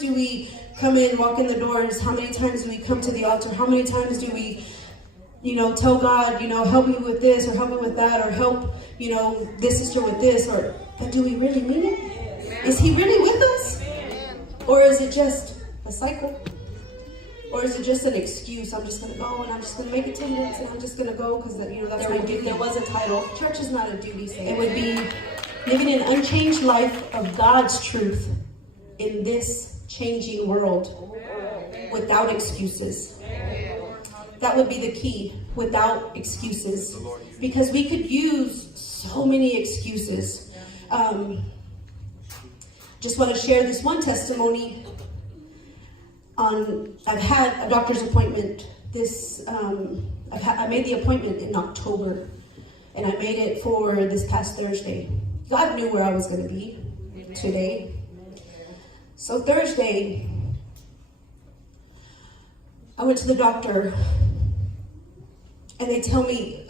do we come in, walk in the doors? How many times do we come to the altar? How many times do we, tell God, help me with this or help me with that or help, this sister with this? But do we really mean it? Is he really with us? Or is it just a cycle? Or is it just an excuse? I'm just going to go and I'm just going to make attendance and I'm just going to go because, that's my duty. There was a title. Church is not a duty. It would be living an unchanged life of God's truth in this changing world without excuses. That would be the key, without excuses. Because we could use so many excuses. Just want to share this one testimony. I've had a doctor's appointment. I made the appointment in October, and I made it for this past Thursday. God knew where I was going to be today. So Thursday, I went to the doctor, and they tell me,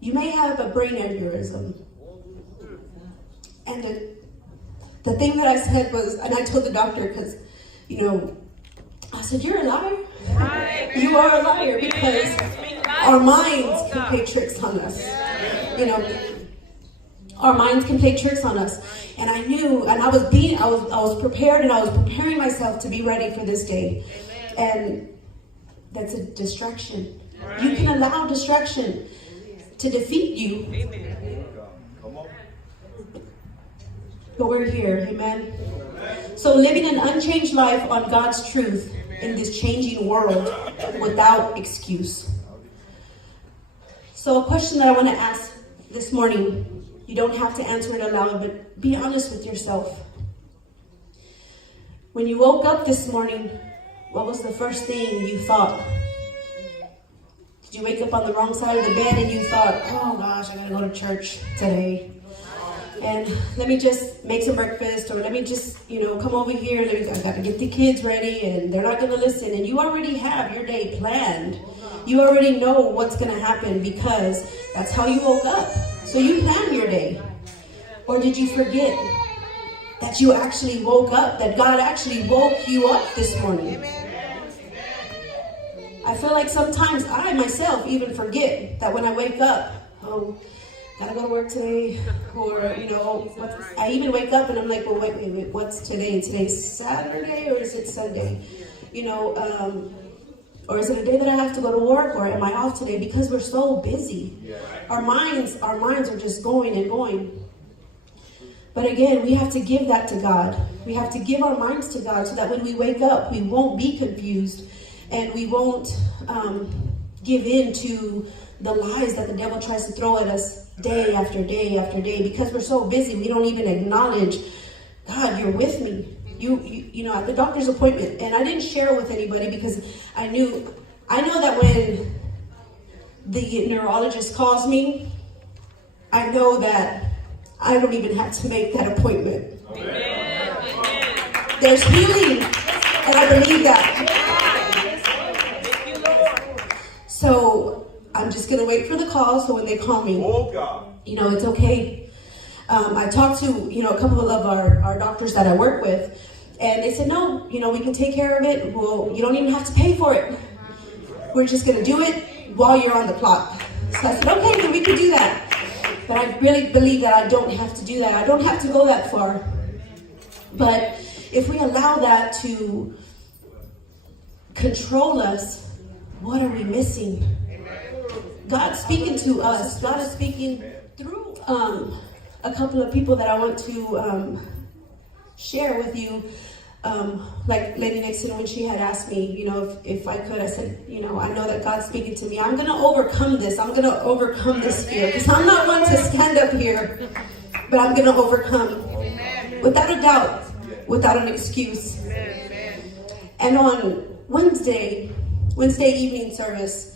you may have a brain aneurysm. And the thing that I said was, and I told the doctor because, I said, you're a liar. Right. You are a liar because our minds can play tricks on us. Our minds can play tricks on us. And I knew, and I was prepared, and I was preparing myself to be ready for this day. And that's a distraction. Right. You can allow distraction to defeat you. Amen. But we're here, amen. So living an unchanged life on God's truth in this changing world without excuse. So a question that I want to ask this morning, you don't have to answer it aloud, but be honest with yourself. When you woke up this morning, what was the first thing you thought? Did you wake up on the wrong side of the bed and you thought, oh gosh, I gotta go to church today? And let me just make some breakfast, or let me just, come over here. I got to get the kids ready, and they're not going to listen. And you already have your day planned. You already know what's going to happen because that's how you woke up. So you plan your day. Or did you forget that you actually woke up, that God actually woke you up this morning? I feel like sometimes I myself even forget that when I wake up, gotta go to work today, or, I even wake up and I'm like, well, wait, what's today? Today's Saturday, or is it Sunday? Or is it a day that I have to go to work, or am I off today? Because we're so busy. Our minds are just going and going. But again, we have to give that to God. We have to give our minds to God so that when we wake up, we won't be confused and we won't give in to the lies that the devil tries to throw at us day after day after day, because we're so busy we don't even acknowledge, God, you're with me. You at the doctor's appointment, and I didn't share with anybody because I know that when the neurologist calls me, I know that I don't even have to make that appointment. Amen. There's healing, and I believe that. So I'm just going to wait for the call, so when they call me, it's okay. I talked to, a couple of our doctors that I work with, and they said, no, we can take care of it. Well, you don't even have to pay for it. We're just going to do it while you're on the clock. So I said, okay, then we can do that. But I really believe that I don't have to do that. I don't have to go that far. But if we allow that to control us, what are we missing? God's speaking to us. God is speaking through a couple of people that I want to share with you. Like Lady Nixon, when she had asked me, if I could, I said, I know that God's speaking to me. I'm going to overcome this. I'm going to overcome this fear, because I'm not one to stand up here, but I'm going to overcome without a doubt, without an excuse. And on Wednesday evening service,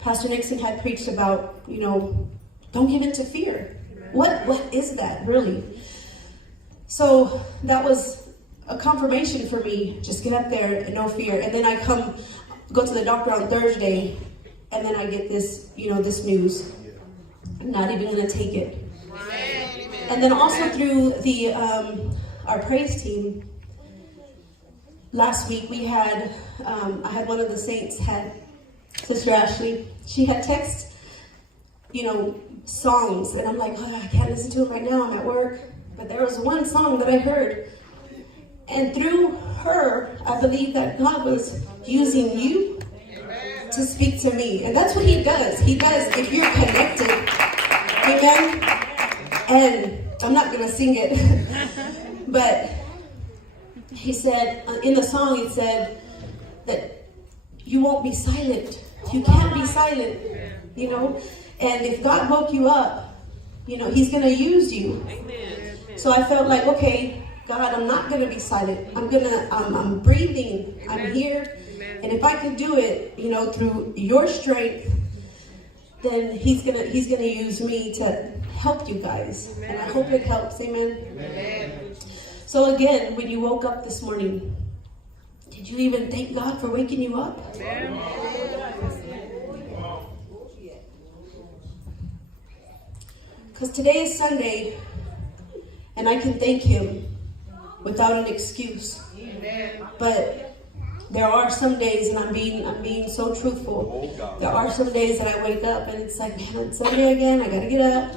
Pastor Nixon had preached about, don't give in to fear. What is that really? So that was a confirmation for me. Just get up there and no fear. And then I go to the doctor on Thursday, and then I get this, this news. I'm not even going to take it. And then also through the our praise team, last week we had, I had one of the saints, had Sister Ashley, she had text, songs, and I'm like, oh, I can't listen to them right now, I'm at work. But there was one song that I heard, and through her, I believe that God was using you to speak to me. And that's what he does. He does if you're connected. Amen. And I'm not going to sing it, but he said, in the song, it said that you won't be silent. You can't be silent, And if God woke you up, he's going to use you. So I felt like, okay, God, I'm not going to be silent. I'm breathing. I'm here. And if I can do it, through your strength, then he's gonna use me to help you guys. And I hope it helps. Amen. So again, when you woke up this morning, did you even thank God for waking you up? Because today is Sunday, and I can thank him without an excuse. But there are some days, and I'm being so truthful. There are some days that I wake up and it's like, man, it's Sunday again. I gotta get up.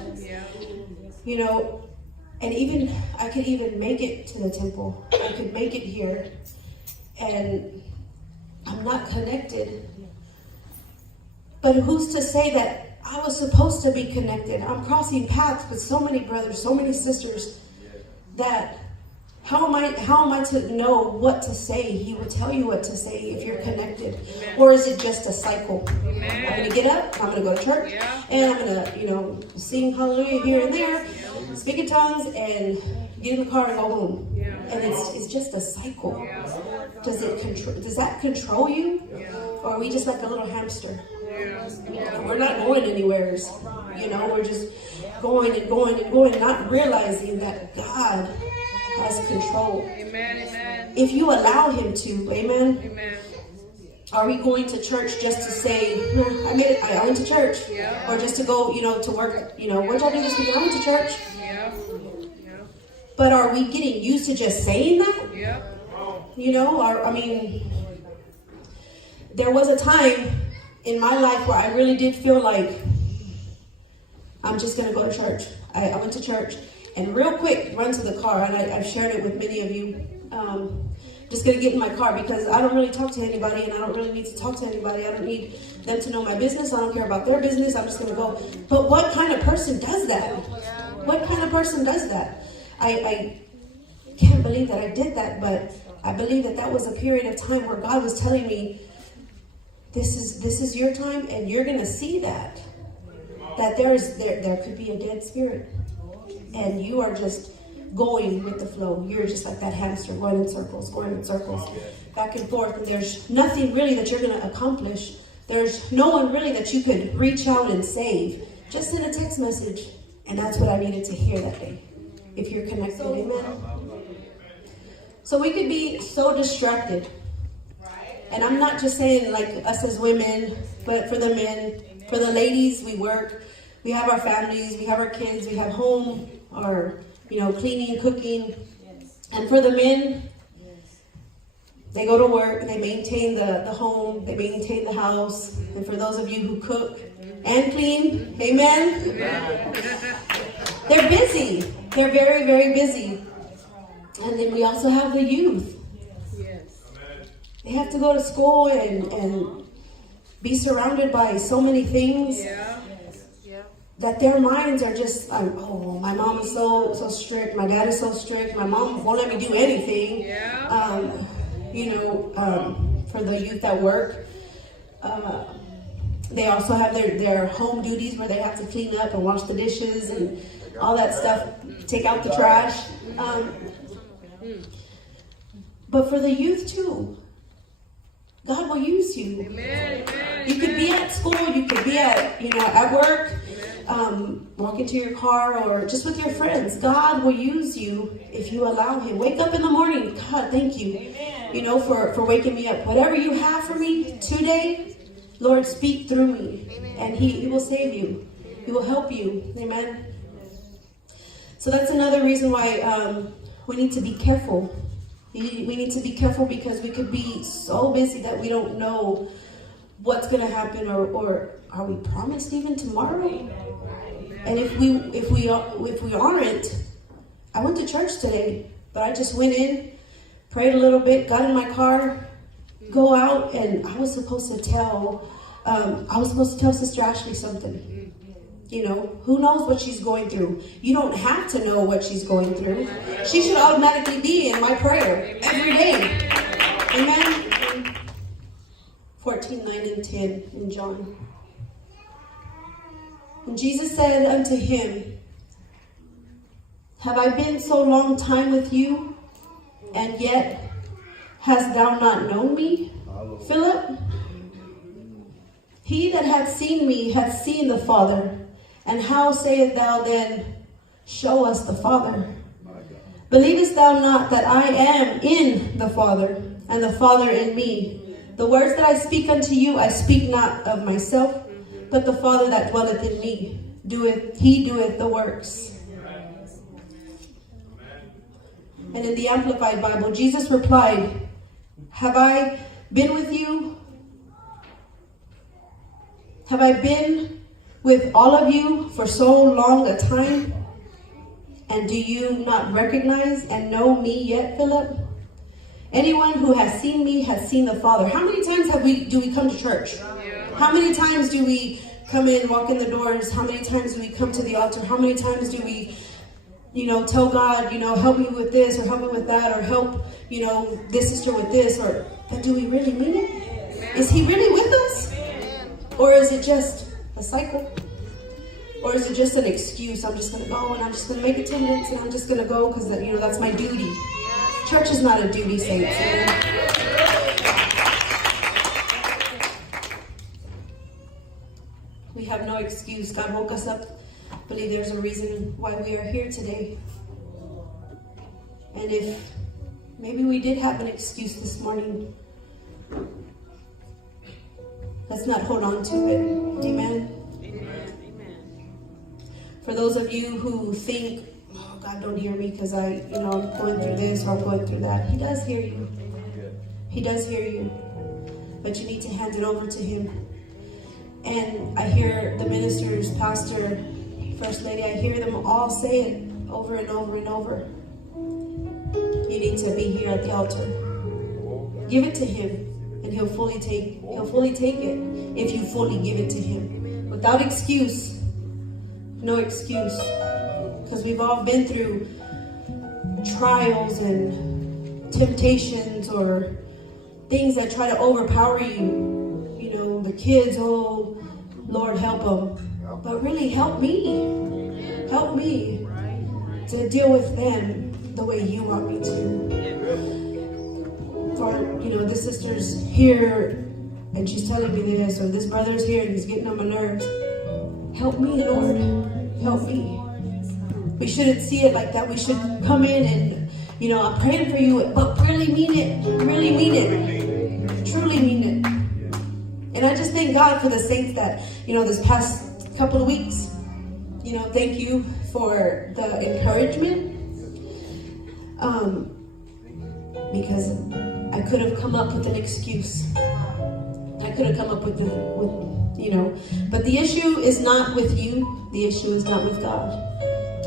And even I could even make it to the temple. I could make it here, and I'm not connected. But who's to say that I was supposed to be connected? I'm crossing paths with so many brothers, so many sisters, that how am I to know what to say? He will tell you what to say if you're connected. Or is it just a cycle? I'm going to get up, I'm going to go to church, and I'm going to, sing hallelujah here and there, speak in tongues, and get in the car and go home. And it's just a cycle. Does that control you? Or are we just like a little hamster? We're not going anywhere. We're just going and going and going, not realizing that God has control. Amen. If you allow him to, amen. Are we going to church just to say, I made it, I went to church, or just to go, to work, what did I do this weekend? I went to church. But are we getting used to just saying that? There was a time in my life where I really did feel like I'm just going to go to church. I went to church. And real quick, run to the car, and I've shared it with many of you. Just going to get in my car because I don't really talk to anybody, and I don't really need to talk to anybody. I don't need them to know my business. I don't care about their business. I'm just going to go. But what kind of person does that? What kind of person does that? I can't believe that I did that, but I believe that was a period of time where God was telling me, this is your time, and you're going to see that there could be a dead spirit. And you are just going with the flow. You're just like that hamster going in circles, back and forth. And there's nothing really that you're going to accomplish. There's no one really that you could reach out and save. Just send a text message. And that's what I needed to hear that day. If you're connected, amen. So we could be so distracted. And I'm not just saying like us as women, but for the men, for the ladies, we work. We have our families, we have our kids, we have home, or, cleaning, cooking. And for the men, they go to work, they maintain the home, they maintain the house. And for those of you who cook and clean, amen? They're busy. They're very, very busy. And then we also have the youth. They have to go to school and be surrounded by so many things. That their minds are just like, oh, my mom is so strict, my dad is so strict, my mom won't let me do anything. For the youth at work, they also have their home duties where they have to clean up and wash the dishes and all that stuff, take out the trash. But for the youth too, God will use you. Amen. You could be at school, you could be at work. Walk into your car or just with your friends. God will use you if you allow him. Wake up in the morning. God, thank you. Amen. For waking me up. Whatever you have for me today, Lord, speak through me. Amen. And he will save you. He will help you. Amen. So So that's another reason why we need to be careful. We need to be careful because we could be so busy that we don't know what's going to happen, or are we promised even tomorrow? And if we aren't, I went to church today, but I just went in, prayed a little bit, got in my car, go out, and I was supposed to tell Sister Ashley something. You know, who knows what she's going through? You don't have to know what she's going through. She should automatically be in my prayer every day. Amen. 14:9-10 in John. And Jesus said unto him, have I been so long time with you, and yet hast thou not known me, Philip? He that hath seen me hath seen the Father. And how sayest thou then, show us the Father? Believest thou not that I am in the Father, and the Father in me? The words that I speak unto you, I speak not of myself, but the Father that dwelleth in me, he doeth the works. And in the Amplified Bible, Jesus replied, have I been with you? Have I been with all of you for so long a time? And do you not recognize and know me yet, Philip? Anyone who has seen me has seen the Father. How many times do we come to church? How many times do we come in, walk in the doors? How many times do we come to the altar? How many times do we, tell God, help me with this, or help me with that, or help, this sister with this, but do we really mean it? Is he really with us? Or is it just a cycle? Or is it just an excuse? I'm just going to go, and I'm just going to make attendance, and I'm just going to go because that's my duty. Church is not a duty, saints. We have no excuse. God woke us up. I believe there's a reason why we are here today. And if maybe we did have an excuse this morning, let's not hold on to it. Amen. For those of you who think, oh, God don't hear me because I'm going through this or I'm going through that. He does hear you. He does hear you. But you need to hand it over to him. And I hear the ministers, pastor, first lady, I hear them all say it over and over and over. You need to be here at the altar. Give it to him, and he'll fully take it if you fully give it to him. Without excuse. No excuse, because we've all been through trials and temptations or things that try to overpower you. The kids, oh, Lord, help them. But really, help me. Help me to deal with them the way you want me to. For, this sister's here and she's telling me this, or this brother's here and he's getting on my nerves. Help me, Lord. Help me. We shouldn't see it like that. We should come in and, I'm praying for you, but really mean it. Really mean it. Truly mean it. And I just thank God for the saints that, this past couple of weeks, thank you for the encouragement. Because I could have come up with an excuse. I could have come up with but the issue is not with you. The issue is not with God.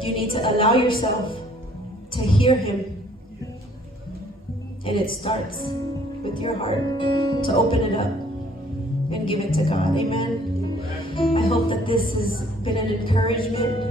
You need to allow yourself to hear him. And it starts with your heart to open it up and give it to God. Amen. I hope that this has been an encouragement.